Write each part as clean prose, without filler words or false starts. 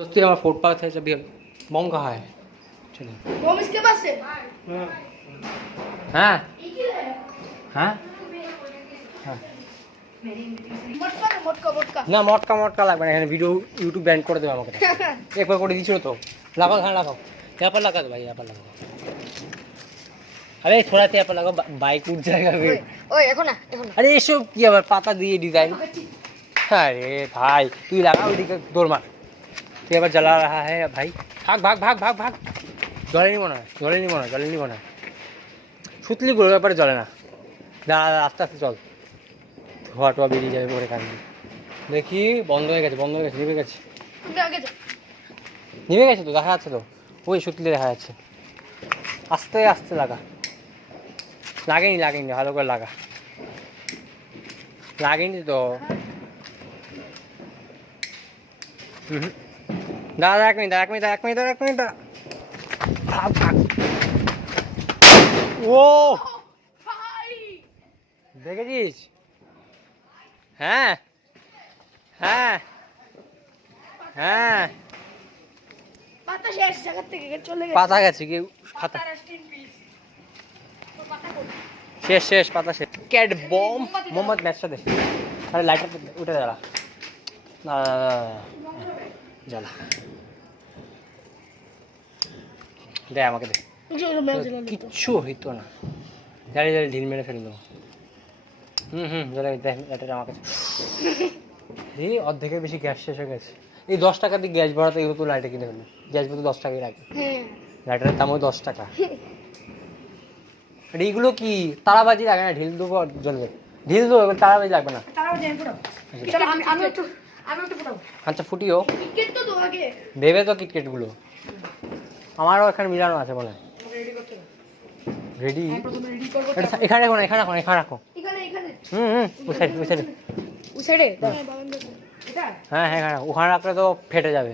दोस्ती हमारा फुटपाथ है, जब बम कहाँ है? चलो बम इसके पास है। हाँ हाँ মটকা না মটকা লাগবে না, এখানে ভিডিও ইউটিউব ব্যান করে দেবে আমাকে। একবার করে দিয়েছিল তো। লাগাও, হ্যাঁ লাগাও, यहाँ पर लगा दो भाई, यहाँ पर लगाओ। अरे थोड़ा सा यहाँ पर लगाओ, बाइक उठ जाएगा फिर। ওই এখন না अरे এসব কি আবার পাতা দিয়ে ডিজাইন। अरे भाई তুই লাগা, ওইদিকে দৌড় মার। তুই আবার জ্বালা रहा है भाई, ভাগ। জলে নিব না সুতলি গুলোর ব্যাপারে জলে না। দাঁড়া আস্তে আস্তে চল, ধোয়া টোয়া বেরিয়ে যাবে পরে কান। দেখি বন্ধ হয়ে গেছে, নিভে গেছে। নিভে গেছে তো, দেখা যাচ্ছে তো, ওই সুতলি দেখা যাচ্ছে। আস্তে আস্তে লাগা, লাগেনি ভালো করে লাগা, লাগেনি তো। দাঁড়া এক মিনিট ভাগ। ও দেখেছিস? হ্যাঁ পাতা শেষ জায়গা থেকে চলে গেছে। পাতা গেছে কি? পাতা শেষ পাতা শেষ। ক্যাট বম মোহাম্মদ ম্যাচটা দে। আরে লাইটার উঠে জ্বালা, না জ্বালা দে আমাকে দে। কিচ্ছু হইতো না, জালি ঢিল মেরে ফেলে দেবো। জ্বালা দেখ, লাইটার আমার কাছে। এই অর্ধেকের বেশি গ্যাস শেষ হয়ে গেছে। এই 10 টাকা দিয়ে গ্যাস ভরাতে এগুলো তো লাইটার কিনে ফেলবে। গ্যাস ভরতে 10 টাকাই লাগে, লাইটারের দামও 10 টাকা। আর এইগুলো কি তারাবাজি লাগে না? ঢিল দেবো জ্বলবে, ঢিল দেবো, তারাবাজি লাগবে না। আচ্ছা ফুটিও ভেবে তো কিটকেটগুলো আমারও এখানে মিলানো আছে বলে। রেডি? এখানে রাখো। ওই সাইডে। হ্যাঁ এখানে রাখলে তো ফেটে যাবে।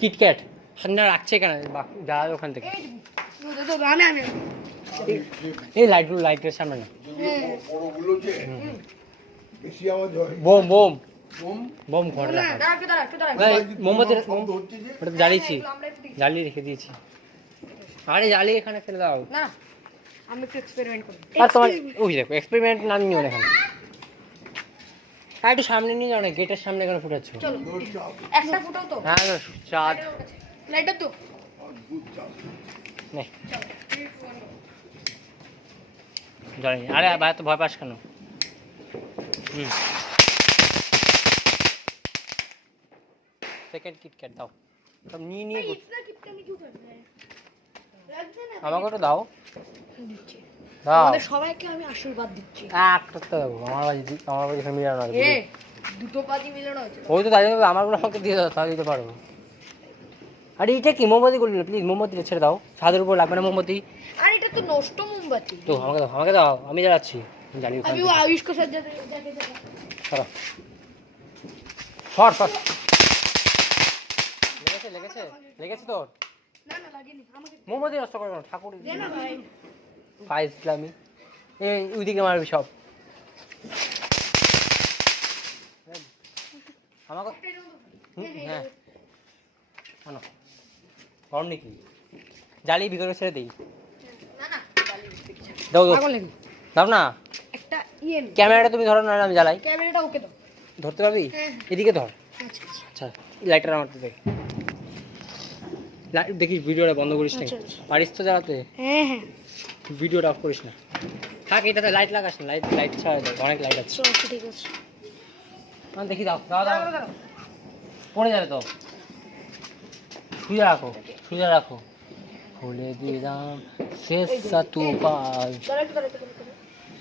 কিটক্যাট ঠান্ডা রাখছে কেন? জ্বালাবে ওখান থেকে। এই লাইটের সামনে না। বোম ঘরে মোমবাতি জ্বালিয়ে রেখে দিয়েছি। আরে জ্বালিয়ে এখানে ফেলে দাও না, আমি একটু এক্সপেরিমেন্ট করি। আর তোমার ওই দেখো এক্সপেরিমেন্ট নাম নিও এখানে। আর একটু সামনে নিয়ে যাও না, গেটের সামনে এখানে ফুটাচ্ছ। একটা ফুটাও তো। হ্যাঁ চাঁদ লাইটার তো নে জানি। আরে ভাই তো ভয় পাস কেন? সেকেন্ড কিটক্যাট দাও, সব নিয়ে আমাকে তো দাও। সবাইকে আমি আশীর্বাদ দিচ্ছি। একটা তো দেবো, আমার বাড়ি মিলানো আছে। দুটো পাতি মিলানো আছে। ওই তো তাই আমারগুলো আমাকে দিয়ে দাও, তাহলে দিতে পারবো। আরে এটা কি মোমবাতি করলি? প্লিজ মোমবাতিটা ছেড়ে দাও, ছাদের উপর লাগবে না মোমবাতি। আর এটা তো নষ্ট মোমবাতি। তো আমাকে দাও, আমি জ্বালাচ্ছি। জানি আমি আয়ুষ কে সাথে যাকে সর লেগেছে তোর? না লাগেনি আমাকে। মোমবাতি নষ্ট করবে না, ঠাকুর দে না ভাই। ভাই ইসলামী এই ওইদিকে মারবি সব। আমাকে হ্যাঁ আনো, গরম নাকি? জ্বালিয়ে ভিতরে ছেড়ে দিই। দাও না একটা ক্যামেরাটা তুমি ধরো না, আমি জ্বালাই। ক্যামেরাটা ওকে দাও। ধরতে পারবি? এদিকে ধর। আচ্ছা লাইটার আমার দেখ, দেখিস ভিডিওটা বন্ধ করিস না। পারিস তো জ্বালাতে? হ্যাঁ ভিডিওটা অফ করিস না। থাক, এটাতে লাইট লাগাস না, লাইট ছাড়া দাও, অনেক লাইট আছে। ঠিক আছে দেখি দাও পড়ে যাবে তো। সোজা রাখো খুলে দিলাম শেষ তু পাল।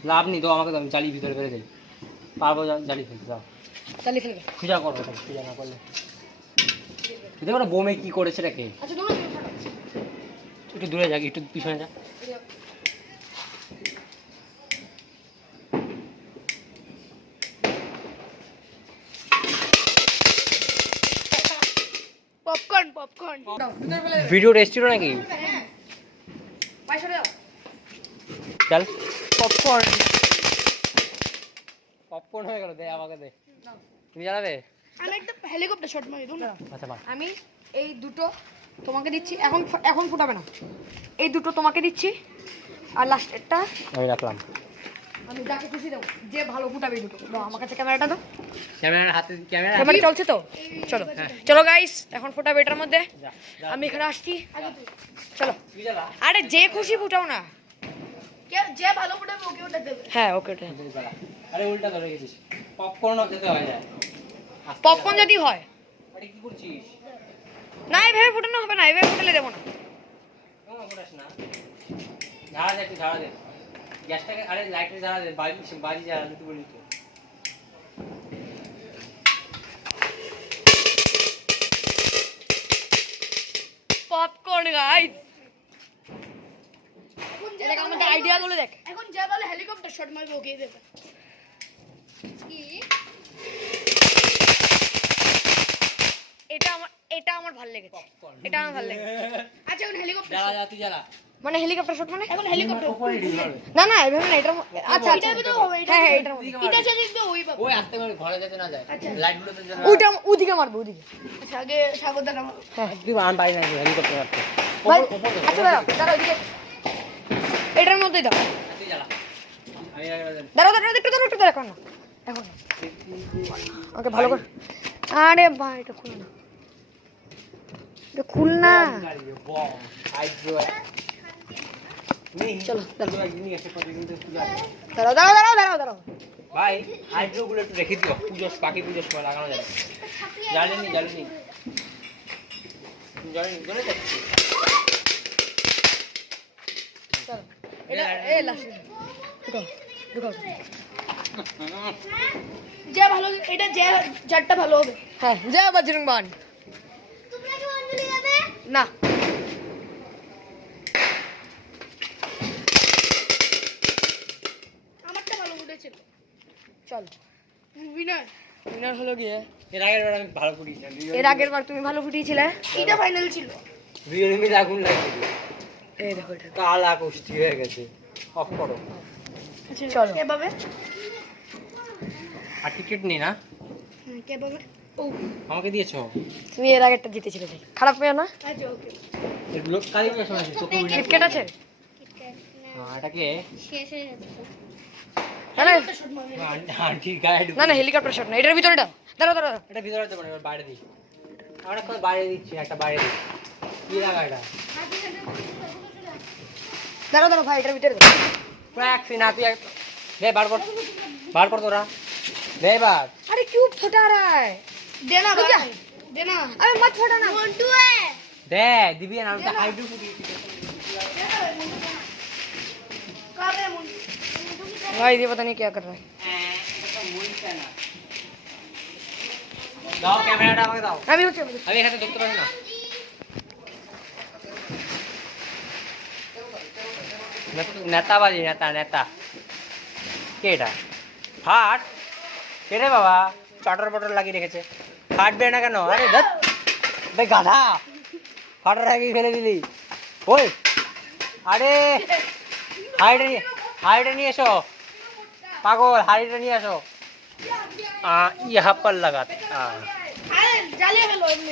লাভ নেই তো, আমাকে দাও, আমি জ্বালিয়ে ভিতরে ফেলে দিই। পারবো জ্বালিয়ে ফেলতে দাও। সোজা করবো, সোজা না করলে দেখো না বোমে কি করেছে রেখে। একটু দূরে যাক, একটু পিছনে যা। পপকর্ন ভিডিও রেস্টিরো নাকি? চল পপকর্ন হয়ে গেল, দে আমাকে দে। তুমি জ্বালাবে? আমি একটা হেলিকপ্টার শট মারি না। আচ্ছা মার। আমি এই দুটো তোমাকে দিচ্ছি, এখন এখন ফুটাবে না, এই দুটো তোমাকে দিচ্ছি, আর লাস্টেরটা আমি রাখলাম। আমি যাকে খুশি দেবো, যে ভালো ফুটাবে এই দুটো। দাও আমার কাছে ক্যামেরাটা দাও। ক্যামেরা হাতে, ক্যামেরা ক্যামেরা চলছে তো? চলো চলো গাইস, এখন ফুটাবে এটার মধ্যে। যা, যা। আমি এখানে আসছি, আগে তুই চলো। তুই জ্বালা। আরে যে খুশি ফুটাও না। কে যে ভালো ফুটাবে ওকে ওটা দেবে। হ্যাঁ ওকে ওকে। তুই জ্বালা। আরে উল্টা ধরে গেছিস। পপকর্নও খেতে হয় যায়। পপকর্ন যদি হয়, আরে কি করছিস? না এইভাবে ফুটানো হবে না, এইভাবে ফুটালে দেবো না। কেমন করিস না? ঝাড়া দে, একটু ঝাড়া দে। গ্যাসটাকে, আরে লাইটার ঝাড়া দে, বাজি ঝাড়া দে, তুই বলিস তো। পপকর্ন গাইস, এখন যে দেখ আমাদের আইডিয়া গুলো দেখ। এখন যে ভালো হেলিকপ্টার শট মারবে ওকে দেবে। কি? এটা আমার ভালো লেগেছে, পপকর্ন। এটা আমার ভালো লেগেছে। আচ্ছা এখন হেলিকপ্টার জ্বালা, জ্বালা, তুই জ্বালা। মানে হেলিকপ্টার শট মানে এখন হেলিকপ্টার উপরে ঢিল মারবে। না না এইভাবে না, এটার আচ্ছা আচ্ছা এটার ভিতরে হবে, হ্যাঁ হ্যাঁ এটার মধ্যে। এটা যে দেখবে ওই পাবে। ওই আস্তে করে ঘরে যেতে না যায়। আচ্ছা। লাইটগুলোতে জ্বালা। ওইটা ওদিকে মারবো, ওদিকে। আচ্ছা আগে সাগরদান আমার। হ্যাঁ তুই আন পাই না হেলিকপ্টার মারতে। ভাই উপর দে, আচ্ছা দাঁড়াও দাঁড়াও, ওদিকে এটার মধ্যেই দাও। তুই জ্বালা। আমি আগে দাঁড়াও দাঁড়াও, একটু দাঁড়াও, একটু দাঁড়াও, এখন না এখন না। ওকে ভালো করে, আরে ভাই এটা খুল না, এটা খুল না। Bomb hydro. চলো, দাঁড়াও। একদিনই এসে কত কিন্তু পূজা আছে। দাঁড়াও দাঁড়াও দাঁড়াও দাঁড়াও দাঁড়াও। ভাই হাইড্রো গুলো একটু রেখে দিও, পুজোর পাখি পুজোর সময় লাগানো যাবে। জ্বালেনি জ্বালেনি জ্বালেনি জ্বলে যাচ্ছে। চলো এটা এ লাস্ট ঢুকাও ঢুকাও। যে ভালো এটা যে চারটা ভালো হবে। হ্যাঁ জয় বজরং বান। তোমরা কি অঞ্জলি দেবে? না আমারটা ভালো ফুটেছিল। চল, উইনার। উইনার হলো গিয়ে। এর আগের বার আমি ভালো করি না। এর আগের বার তুমি ভালো ফুটিয়েছিলে। এটা ফাইনাল ছিল। দুজনে মিলে আগুন লাগিয়েছিল। এই দেখো এটা। কালা কুষ্টি হয়ে গেছে। অফ করো। আচ্ছা চলো। কিভাবে? আর টিকিট নেই না? কিভাবে? ও আমাকে দিয়েছো? তুমি এর আগেরটা জিতেছিলে ভাই, খারাপ পেও না। আচ্ছা ওকে। এর লোক কালী পুজোর সময় আছে, তোকে উইনার টিকেট আছে? এটাকে না না শট মারবে। আন্টির গায়ে ঢুকে- না না হেলিকপ্টার শট না, এটার ভিতরে দাও। দাঁড়াও দাঁড়াও দাঁড়াও। এটা ভিতরে দেবো না, এবার বাইরে দিই। আমরা এখন বাইরে দিচ্ছি, একটা বাইরে দিই। কি লাগা এটা? দাঁড়াও দাঁড়াও ভাই, এটার ভিতরে দাও। ক্র্যাক সিনা তুই দে বার কর তোরা। দে বার। अरे क्यों फटा रहा है? দেনা रुक जा। ভাই দেনা। अबे मत फटाना। মন্টু এ দে দিবি না, আমি তো হাইড্রো ফুটিয়েছি। কাবে মন্টু भाई ये पता नहीं क्या कर रहा है। দাও ক্যামেরাটা আমাকে দাও। আমি হচ্ছে আমি এখানে দেখতে পাচ্ছি না। নেতাবাজি, নেতা নেতা কে এটা? ফাট কে রে বাবা? চটর বটর লাগিয়ে রেখেছে, ফাটবে না কেন? আরে ধত বে গাধা, ফাটার আগে ফেলে দিলি। ওই আরে হাইডে নিয়ে এসো, পাগল হাইডে নিয়ে এসো। यहाँ पर लगा আরে জ্বালিয়ে ফেলো এমনি।